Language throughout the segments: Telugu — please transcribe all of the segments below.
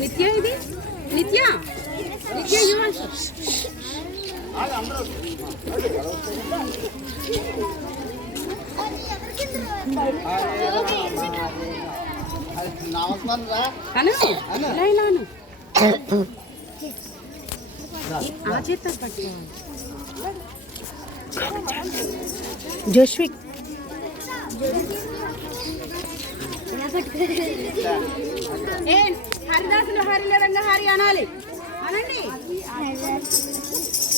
నిత్య ఇది నిత్య నిత్య జోష్విక్ హరిదాసులు హరి లేదంగా హరి అనాలి అనండి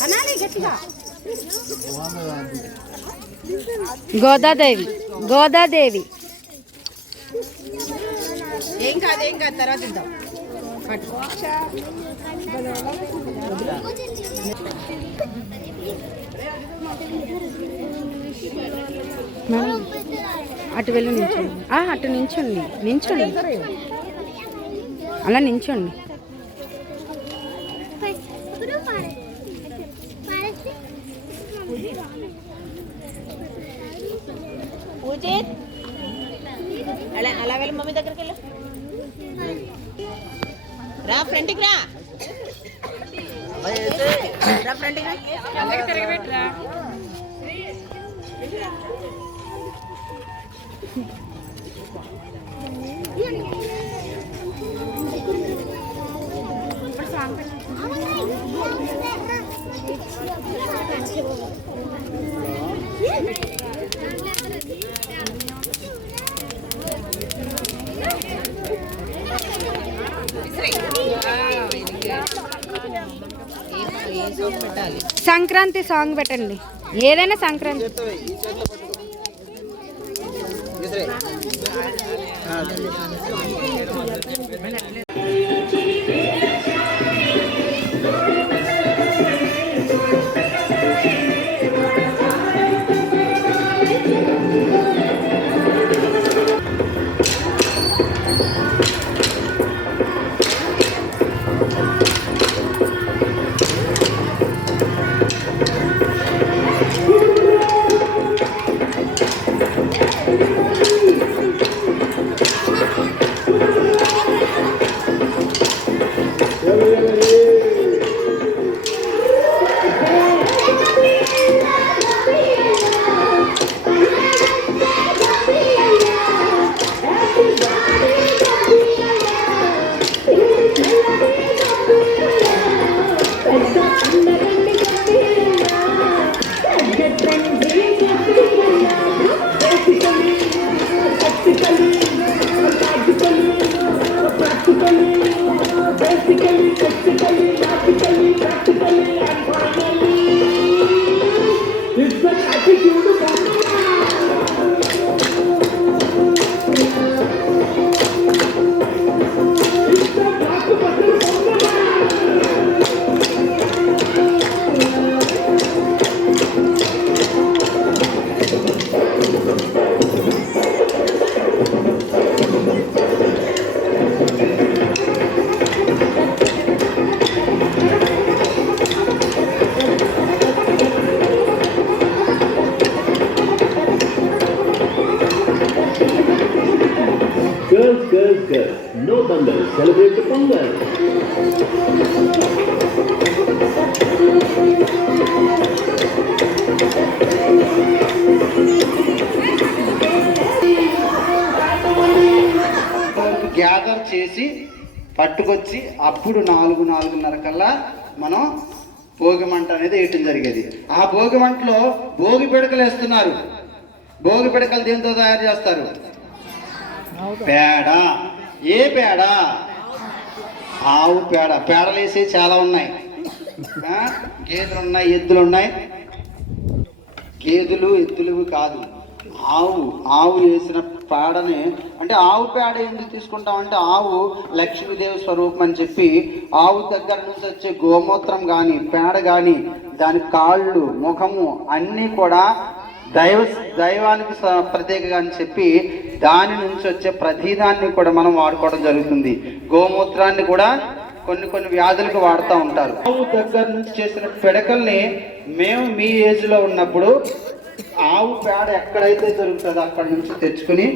అనాలి గట్టిగా. గోదాదేవి గోదాదేవి ఏం కాదు తర్వాత ఇద్దాం. అటు వెళ్ళి నించోండి, అటు నించోండి నించోండి అలా నించోండి. అలా వెళ్ళి మమ్మీ దగ్గరికి వెళ్ళు. రా ఫ్రంట్కి రా ఫ్రంట్కి రా తిరగబెట్టరా. సంక్రాంతి సాంగ్ పెట్టండి, ఏదైనా Sankranti. Girls, no bundle, celebrate the Pongal. Gather చేసి పట్టుకొచ్చి అప్పుడు 4:30 కల్లా మనం భోగి మంట అనేది వేయటం జరిగేది. ఆ భోగి మంటలో భోగి పిడకలు వేస్తున్నారు. భోగి పిడకలు దేంతో తయారు చేస్తారు? పేడ. ఏ పేడ? ఆవు పేడ. పేడలు వేసి చాలా ఉన్నాయి. గేదెలు ఉన్నాయి, ఎద్దులు ఉన్నాయి. గేదెలు ఎద్దులు కాదు, ఆవు వేసిన పేడని. అంటే ఆవు పేడ ఎందుకు తీసుకుంటామంటే ఆవు లక్ష్మీదేవి స్వరూపం అని చెప్పి ఆవు దగ్గర నుంచి వచ్చే గోమూత్రం కానీ పేడ కానీ దాని కాళ్ళు ముఖము అన్నీ కూడా దైవానికి ప్రత్యేకగా అని చెప్పి దాని నుంచి వచ్చే ప్రతిదాన్ని కూడా మనం వాడుకోవడం జరుగుతుంది. గోమూత్రాన్ని కూడా కొన్ని వ్యాధులకు వాడుతూ ఉంటారు. ఆవు దగ్గర నుంచి చేసిన పిడకల్ని మేము మీ ఏజ్లో ఉన్నప్పుడు ఆవు పేడ ఎక్కడైతే దొరుకుతుందో అక్కడ నుంచి తెచ్చుకుని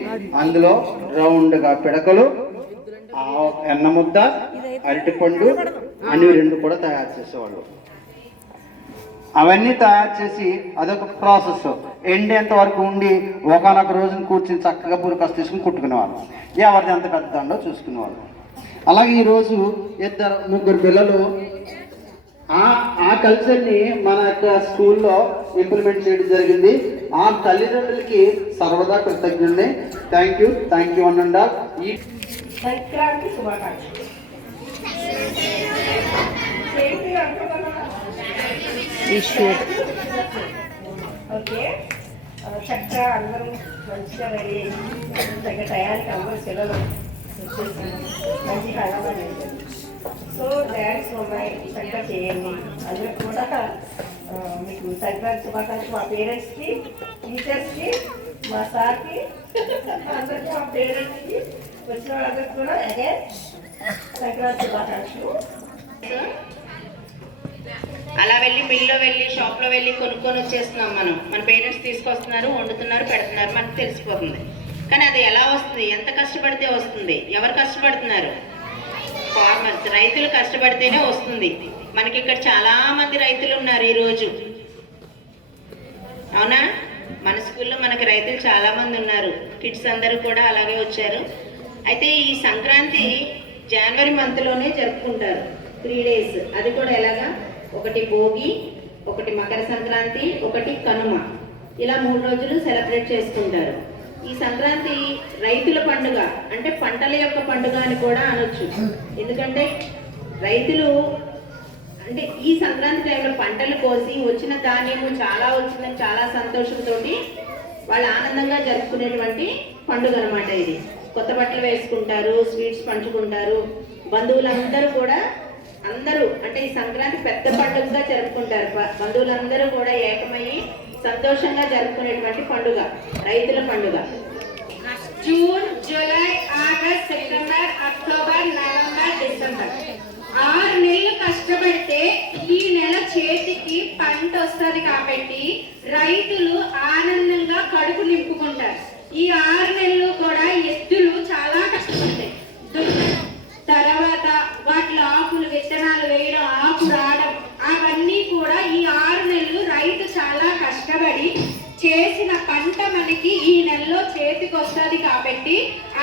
అందులో రౌండ్గా పిడకలు, ఎన్నముద్ద, అరటిపండు అని 2 కూడా తయారు చేసేవాళ్ళు. అవన్నీ తయారు చేసి అదొక ప్రాసెస్ ఎండేంత వరకు ఉండి ఒకనొక రోజున కూర్చుని చక్కగా పురకాసు తీసుకుని కుట్టుకునేవాళ్ళు. ఎవరిది ఎంత పెద్ద దండో చూసుకునేవాళ్ళు. అలాగే ఈరోజు 2-3 పిల్లలు ఆ కల్చర్ని మన యొక్క స్కూల్లో ఇంప్లిమెంట్ చేయడం జరిగింది. ఆ తల్లిదండ్రులకి సర్వదా కృతజ్ఞుడిని. Thank you అనండా. ఈ సంక్రాంతి శుభాకాంక్షలు. ఓకే, చక్కగా అందరం మంచిగా రెడీ అయ్యి తగ్గ టయానికి అందరూ పిల్లలు మంచిగా అలవాటు. సో డ్యాన్స్ ఉన్నాయి, చక్కగా చేయండి. అందరికి కూడా మీకు సంక్రాంతి శుభాకాంక్షలు. మా పేరెంట్స్కి, టీచర్స్కి, మా సార్కి, అందరికీ, మా పేరెంట్స్కి, వచ్చిన వాళ్ళందరికీ కూడా అదే సంక్రాంతి శుభాకాంక్షలు. అలా వెళ్ళి మిల్లో వెళ్ళి షాప్లో వెళ్ళి కొనుక్కొని వచ్చేస్తున్నాం మనం. మన పేరెంట్స్ తీసుకొస్తున్నారు, వండుతున్నారు, పెడుతున్నారు, మనకు తెలిసిపోతుంది. కానీ అది ఎలా వస్తుంది, ఎంత కష్టపడితే వస్తుంది? ఎవరు కష్టపడుతున్నారు? ఫార్మర్స్, రైతులు కష్టపడితేనే వస్తుంది. మనకి ఇక్కడ చాలా మంది రైతులు ఉన్నారు ఈరోజు, అవునా? మన స్కూల్లో మనకి రైతులు చాలా మంది ఉన్నారు. కిడ్స్ అందరూ కూడా అలాగే వచ్చారు. అయితే ఈ సంక్రాంతి జనవరి మంత్లోనే జరుపుకుంటారు, 3 days. అది కూడా ఎలాగా, ఒకటి భోగి, ఒకటి మకర సంక్రాంతి, ఒకటి కనుమ. ఇలా 3 రోజులు సెలబ్రేట్ చేసుకుంటారు. ఈ సంక్రాంతి రైతుల పండుగ, అంటే పంటల యొక్క పండుగ అని కూడా అనొచ్చు. ఎందుకంటే రైతులు అంటే ఈ సంక్రాంతి టైంలో పంటలు కోసి వచ్చిన ధాన్యము చాలా వచ్చిందని చాలా సంతోషంతో వాళ్ళు ఆనందంగా జరుపుకునేటువంటి పండుగ అనమాట ఇది. కొత్త బట్టలు వేసుకుంటారు, స్వీట్స్ పంచుకుంటారు. బంధువులందరూ కూడా అంటే ఈ సంక్రాంతి పెద్ద పండుగగా జరుపుకుంటారు. బంధువులందరూ కూడా ఏకమయ్యి సంతోషంగా జరుపుకునేటువంటి పండుగ రైతుల పండుగ. June, July, August, September, October, November, December 6 నెలలు కష్టపడితే ఈ నెల చేతికి పంట వస్తుంది. కాబట్టి రైతులు ఆనందంగా కడుపు నింపుకుంటారు. ఈ 6 నెలలు కూడా ఎద్దులు చాలా కష్టపడతాయి. తర్వాత వాటిలో ఆకులు, విత్తనాలు వేయడం, ఆకు రావడం, అవన్నీ కూడా ఈ 6 నెలలు రైతు చాలా కష్టపడి చేసిన పంట మనకి ఈ నెలలో చేతికి వస్తుంది. కాబట్టి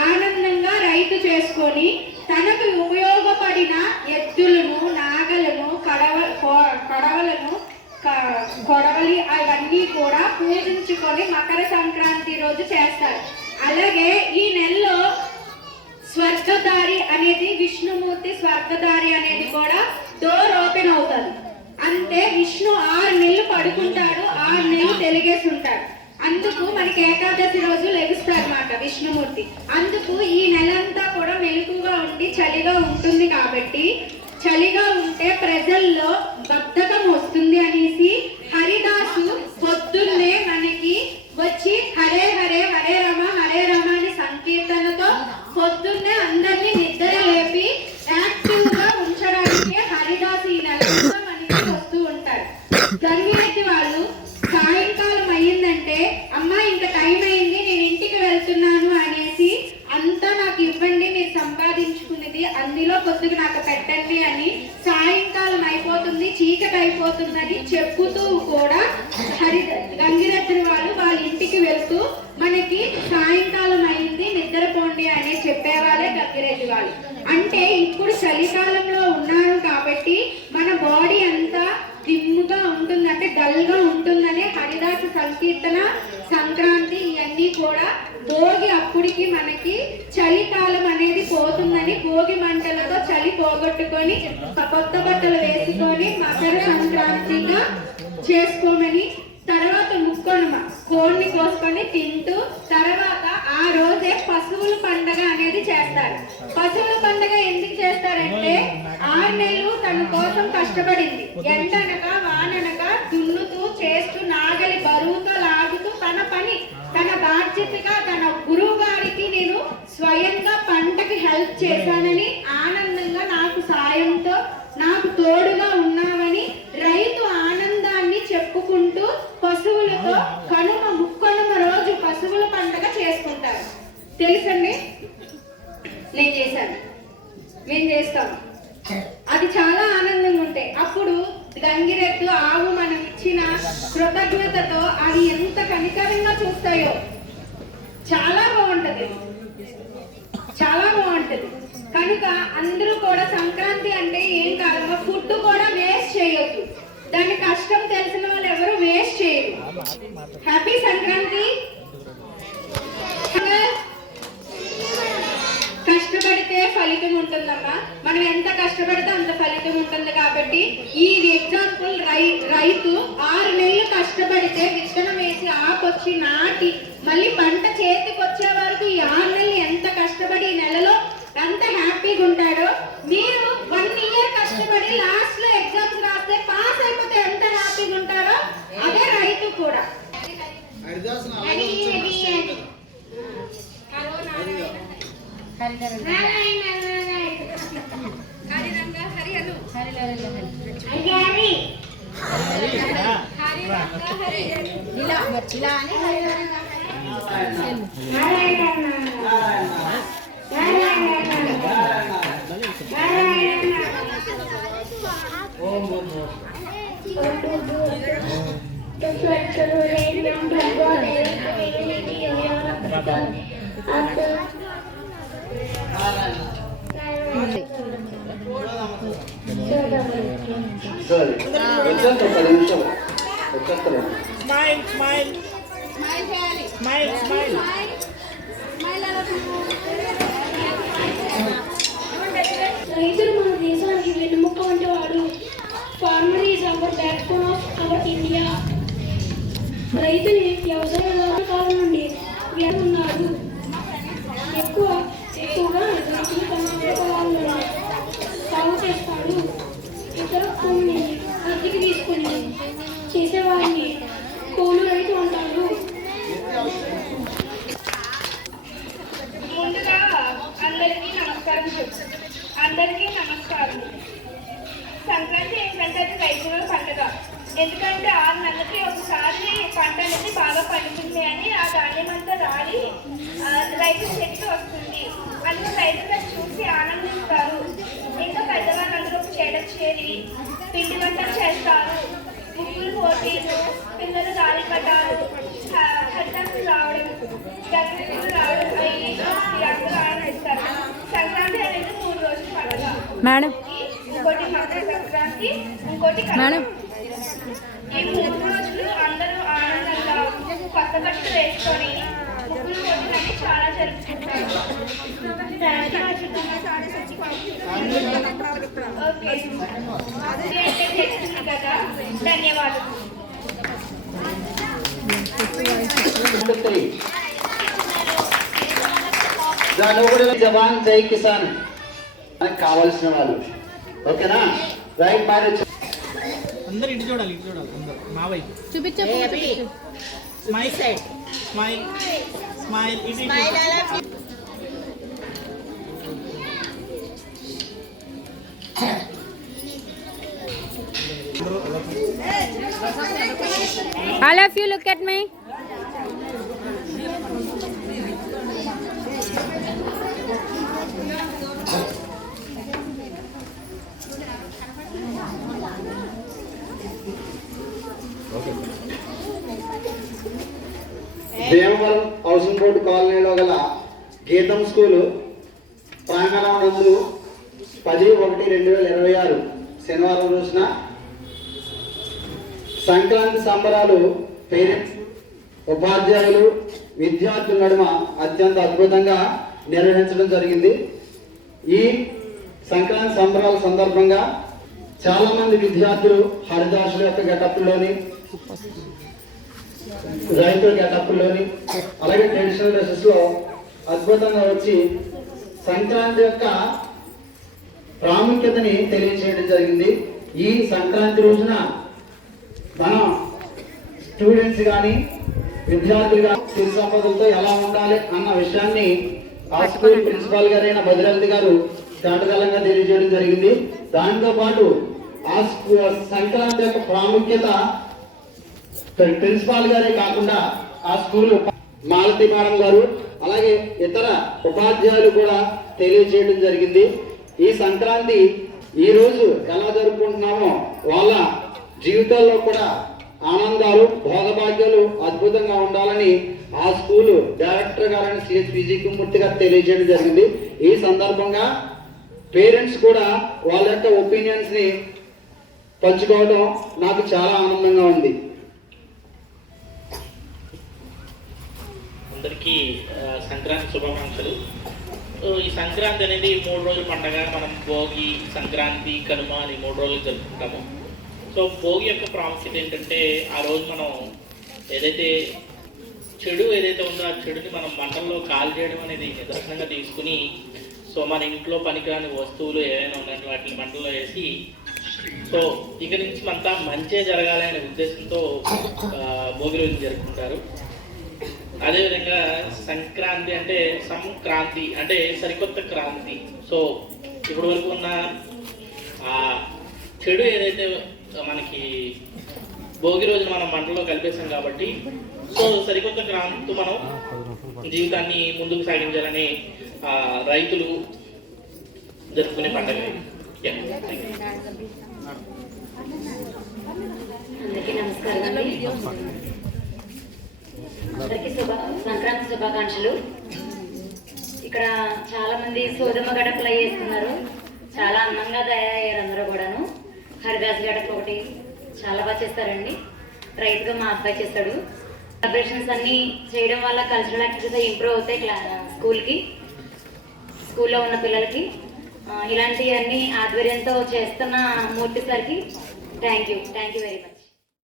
ఆనందంగా రైతు చేసుకొని తనకు ఉపయోగపడిన ఎద్దులను, నాగలను, కడవలను, గొడవలి అవన్నీ కూడా పూజించుకొని మకర సంక్రాంతి రోజు చేస్తారు. అలాగే ఈ నెలలో స్వర్గదారి అనేది, విష్ణుమూర్తి స్వర్గదారి అనేది కూడా డోర్ ఓపెన్ అవుతుంది. అంటే విష్ణు 6 నెలలు పడుకుంటాడు, 6 నెలలు తెలిగేసి ఉంటాడు. అందుకు మనకి ఏకాదశి రోజు లెగుస్తారు అన్నమాట విష్ణుమూర్తి. అందుకు ఈ నెలంతా కూడా మెలకుగా ఉండి చలిగా ఉంటుంది. కాబట్టి చలిగా ఉంటే ప్రజల్లో బద్ధకం వస్తుంది అనేసి హరిదాసు పొద్దున్నే మనకి వచ్చి హరే హరే హరే రమ హరే రమ అని సంకీర్తనతో పొద్దున్నే అందరినీ నిద్ర లేపి యాక్టివ్ గా ఉంచడానికి హరిదాసు ఈ నెలంతా మనకి వస్తూ ఉంటారు. గంగిరెడ్డి వాళ్ళు సాయంకాలం అయ్యిందంటే అమ్మ ఇంకా టైం అయింది, నేను ఇంటికి వెళ్తున్నాను అనేసి అంతా నాకు ఇవ్వండి, మీరు సంపాదించుకునేది అందులో కొద్దిగా నాకు పెట్టండి అని సాయంకాలం అయిపోతుంది, చీకటి అయిపోతుందని చెప్పుతూ కూడా గంగిరెద్దు వాళ్ళు వాళ్ళ ఇంటికి వెళ్తూ మనకి సాయంకాలం అయింది నిద్రపోండి అని చెప్పేవాళ్ళే గంగిరెద్దు వాళ్ళు. అంటే ఇప్పుడు చలికాలంలో ఉన్నాను కాబట్టి మన బాడీ అంతా దిమ్ముగా ఉంటుంది, అంటే డల్ గా ఉంటుందనే హరిదాసు సంకీర్తన, సంక్రాంతి ఇవన్నీ కూడా భోగి అప్పటికి మనకి చలికాలం అనేది పోతుందని భోగి మంటలతో చలి పోగొట్టుకొని కొత్త బట్టలు వేసుకొని మకర సంక్రాంతిగా చేసుకోమని, తర్వాత ముక్కనుమ కోడిని కోసుకొని తింటూ తర్వాత ఆ రోజే పశువుల పండగ అనేది చేస్తారు. పశువుల పండగ ఎందుకు చేస్తారంటే 6 నెలలు తన కోసం కష్టపడింది, ఎండనక వాననక దున్నుతూ చేస్తూ నాగలి బరువుతో లాగుతూ కానీ తన బాధ్యతగా తన గురువు గారికి నేను స్వయంగా పంటకి హెల్ప్ చేశానని ఆనందంగా నాకు సాయంతో నాకు తోడుగా ఉన్నామని రైతు ఆనందాన్ని చెప్పుకుంటూ పశువులతో కనుమ ముక్కనుమ రోజు పశువుల పండుగ చేసుకుంటారు. తెలుసండి, నేను చేశాను, మేము చేస్తాము. అది చాలా ఆనందంగా ఉంటాయి. అప్పుడు గంగిరెద్దు ఆవు మనం ఇచ్చిన కృతజ్ఞతతో అది ఎంత కనికరంగా చూస్తాయో చాలా బాగుంటది, చాలా బాగుంటది. కనుక అందరూ కూడా సంక్రాంతి అంటే ఏం కాదమ్మా, ఫుడ్ కూడా వేస్ట్ చేయొద్దు. దాని కష్టం తెలిసిన వాళ్ళు ఎవరు వేస్ట్ చేయరు. హ్యాపీ సంక్రాంతి. కష్టపడితే ఫలితం ఉంటుందమ్మా. మనం ఎంత కష్టపడితే అంత ఫలితం ఉంటుంది. కాబట్టి ఈ ఎగ్జాంపుల్ రైతు 6 నెలలు కష్టపడితే విత్తనం వేసి ఆకొచ్చి నాటి మళ్ళీ పంట చేతికి వచ్చే వరకు ఈ 6 నెలలు ఎంత కష్టపడి ఈ నెలలో ఎంత హ్యాపీగా ఉంటాడో, మీరు 1 ఇయర్ కష్టపడి లాస్ట్ లో ఎగ్జామ్స్ రాస్తే పాస్ అయిపోతే ఎంత హ్యాపీగా ఉంటారో అదే రైతు కూడా. సరే, వచ్చేస్తా 10 నిమిషాలు వచ్చేస్తాను. Smile smile smile smile. రైతులు మన దేశానికి వెన్నుముక్క వంటి వాడు. Farmer is our backbone of our India. రైతుని వ్యవసాయ కాలం నుండి ఉన్నారు. ఎక్కువగా రైతులు తమ పొలాలను సాగు చేస్తాడు. ఇతర భూమిని అద్దెకి తీసుకుని చేసేవారిని కౌలు రైతు అంటారు. ముందుగా అందరికీ నమస్కారం. సంక్రాంతి ఏంటంటే అది రైతుల పండుగ. ఎందుకంటే 6 నెలలకి ఒకసారి పంట అనేది బాగా పండుతుంది అని ఆ ధాన్యం అంతా రాలి రైతుల చేతికి వస్తుంది. అందులో రైతులు చూసి ఆనందిస్తారు. ఇంకా పెద్దవాళ్ళందరూ చేరి పిండి వంటలు చేస్తారు. ముగ్గులు పోటీలు, పిల్లలు గాలిపటాలు, హెడ్డర్స్ రావడం, గంగలు రావడం అయ్యి అందరూ ఆనందిస్తారు. సంక్రాంతి అనేది 3 రోజుల పండుగ. మేడం, ఇంకోటి మకర సంక్రాంతి, ఇంకోటి మేడం. ఈ 3 రోజులు అందరూ ఆనందంగా కొత్త బట్టలు వేసుకొని ముగ్గులు పోటీలని చాలా జరుపుకుంటారు. ఓకే, తెలిసింది కదా. ధన్యవాదాలు. జవాన్ జై కిసాన్ అని కావాల్సిన వాళ్ళు. ఓకేనా? రైట్ మ్యారేజ్ అందరు ఇటు చూడాలి, ఇటు చూడాలి అందరు మా వైపు. చూపించు. Smile smile smile. ఇటు All of you look at me. Bhimavaram housing board కాలనీలో గల గీతం స్కూలు ప్రాంగణం నందు 10/1/2026 శనివారం రోజున సంక్రాంతి సంబరాలు పేరెంట్స్, ఉపాధ్యాయులు, విద్యార్థుల నడుమ అత్యంత అద్భుతంగా నిర్వహించడం జరిగింది. ఈ సంక్రాంతి సంబరాల సందర్భంగా చాలా మంది విద్యార్థులు హరిదాసుల యొక్క గెటప్లోని, రైతుల గెటప్లోని, అలాగే ట్రెడిషనల్ డ్రెస్సెస్ లో అద్భుతంగా వచ్చి సంక్రాంతి యొక్క ప్రాముఖ్యతని తెలియజేయడం జరిగింది. ఈ సంక్రాంతి రోజున మనం స్టూడెంట్స్ కానీ విద్యార్థులుగా సిరి సంపదలతో ఎలా ఉండాలి అన్న విషయాన్ని ఆ స్కూల్ ప్రిన్సిపాల్ గారైన భద్రావతి గారు చాటదలంగా తెలియజేయడం జరిగింది. దాంతో పాటు ఆ సంక్రాంతి యొక్క ప్రాముఖ్యత ప్రిన్సిపాల్ గారే కాకుండా ఆ స్కూల్ మాలతి మేడం గారు అలాగే ఇతర ఉపాధ్యాయులు కూడా తెలియజేయడం జరిగింది. ఈ సంక్రాంతి ఈ రోజు ఎలా జరుపుకుంటున్నామో వాళ్ళ జీవితాల్లో కూడా ఆనందాలు భోగభాగ్యాలు అద్భుతంగా ఉండాలని ఆ స్కూలు డైరెక్టర్ గారైన సిహెచ్ విజయకుమూర్తి గారు తెలియజేయడం జరిగింది. ఈ సందర్భంగా పేరెంట్స్ కూడా వాళ్ళ యొక్క ఒపీనియన్స్ ని పంచుకోవడం నాకు చాలా ఆనందంగా ఉంది. అందరికీ సంక్రాంతి శుభాకాంక్షలు. ఈ సంక్రాంతి అనేది 3 రోజుల పండగ. మనం భోగి, సంక్రాంతి, కనుమ అని 3 రోజులు జరుపుకుంటాము. సో భోగి యొక్క ప్రాముఖ్యత ఏంటంటే ఆ రోజు మనం ఏదైతే చెడు ఏదైతే ఉందో ఆ చెడుని మనం మంటల్లో కాల్ చేయడం అనేది నిదర్శనంగా తీసుకుని సో మన ఇంట్లో పనికిరాని వస్తువులు ఏవైనా ఉన్నాయో వాటిని మంటల్లో వేసి సో ఇక నుంచి అంతా మంచే జరగాలి అనే ఉద్దేశంతో భోగి రోజు జరుపుకుంటారు. అదేవిధంగా సంక్రాంతి అంటే సంక్రాంతి అంటే సరికొత్త క్రాంతి. సో ఇప్పటి వరకు ఉన్న ఆ చెడు ఏదైతే మనకి భోగి రోజున మనం మంటలో కలిపేసాం కాబట్టి సో సరికొత్త క్రాంతితో మనం జీవితాన్ని ముందుకు సాగించాలని రైతులు జరుపుకునే పండుగ. అందరికీ నమస్కారం అండి. అందరికీ సంక్రాంతి శుభాకాంక్షలు. ఇక్కడ చాలా మంది సోదమ్మ గడపలు వేస్తున్నారు. చాలా అందంగా తయారయ్యారు అందరూ కూడాను. హరిదాస్ గడప ఒకటి చాలా బాగా చేస్తారండి. రైతుగా మా అబ్బాయి చేస్తాడు. సెలబ్రేషన్స్ అన్నీ చేయడం వల్ల కల్చరల్ యాక్టివిటీస్ ఇంప్రూవ్ అవుతాయి స్కూల్లో ఉన్న పిల్లలకి. ఇలాంటివన్నీ ఆధ్వర్యంతో చేస్తున్న మూర్తి సార్కి థ్యాంక్ యూ వెరీ మచ్.